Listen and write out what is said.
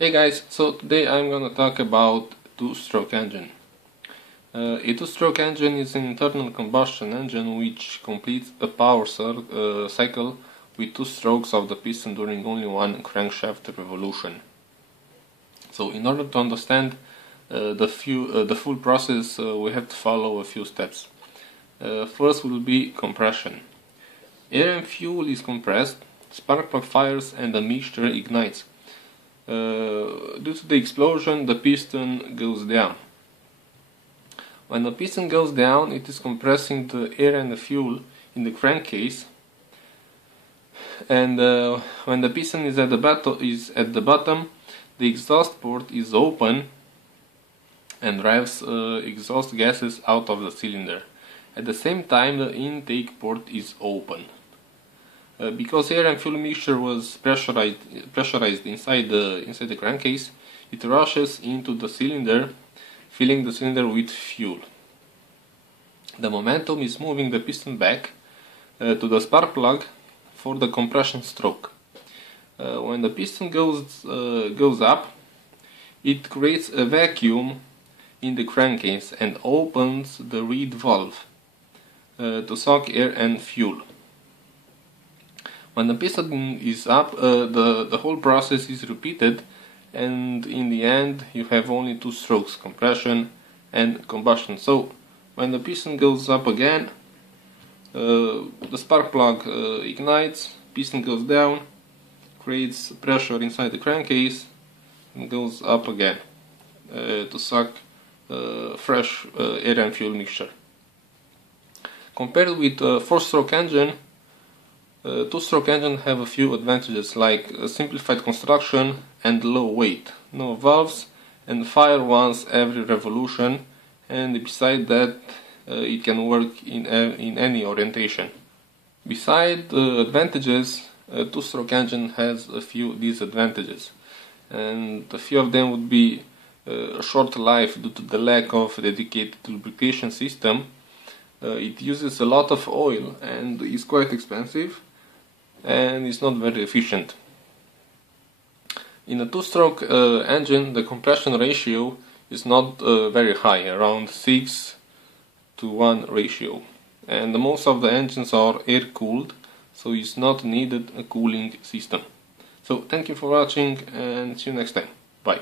Hey guys, so today I'm gonna talk about two-stroke engine. A two-stroke engine is an internal combustion engine which completes a power cycle with two strokes of the piston during only one crankshaft revolution. So in order to understand the full process, we have to follow a few steps. First will be compression. Air and fuel is compressed, spark plug fires and the mixture ignites. Due to the explosion, the piston goes down. When the piston goes down, it is compressing the air and the fuel in the crankcase, and when the piston is at the bottom, the exhaust port is open and drives exhaust gases out of the cylinder. At the same time, the intake port is open. Because air and fuel mixture was pressurized inside the crankcase, it rushes into the cylinder, filling the cylinder with fuel. The momentum is moving the piston back to the spark plug for the compression stroke. When the piston goes up, it creates a vacuum in the crankcase and opens the reed valve to suck air and fuel. When the piston is up, the whole process is repeated, and in the end you have only two strokes, compression and combustion. So when the piston goes up again, the spark plug ignites, piston goes down, creates pressure inside the crankcase, and goes up again to suck fresh air and fuel mixture. Compared with a four-stroke engine, two-stroke engine have a few advantages like simplified construction and low weight, no valves, and fire once every revolution, and beside that it can work in any orientation. Beside the advantages, a two-stroke engine has a few disadvantages, and a few of them would be a short life due to the lack of a dedicated lubrication system. It uses a lot of oil and is quite expensive, and is not very efficient. In a two-stroke engine, the compression ratio is not very high, around 6:1 ratio, and most of the engines are air-cooled, so it's not needed a cooling system. So thank you for watching, and see you next time. Bye.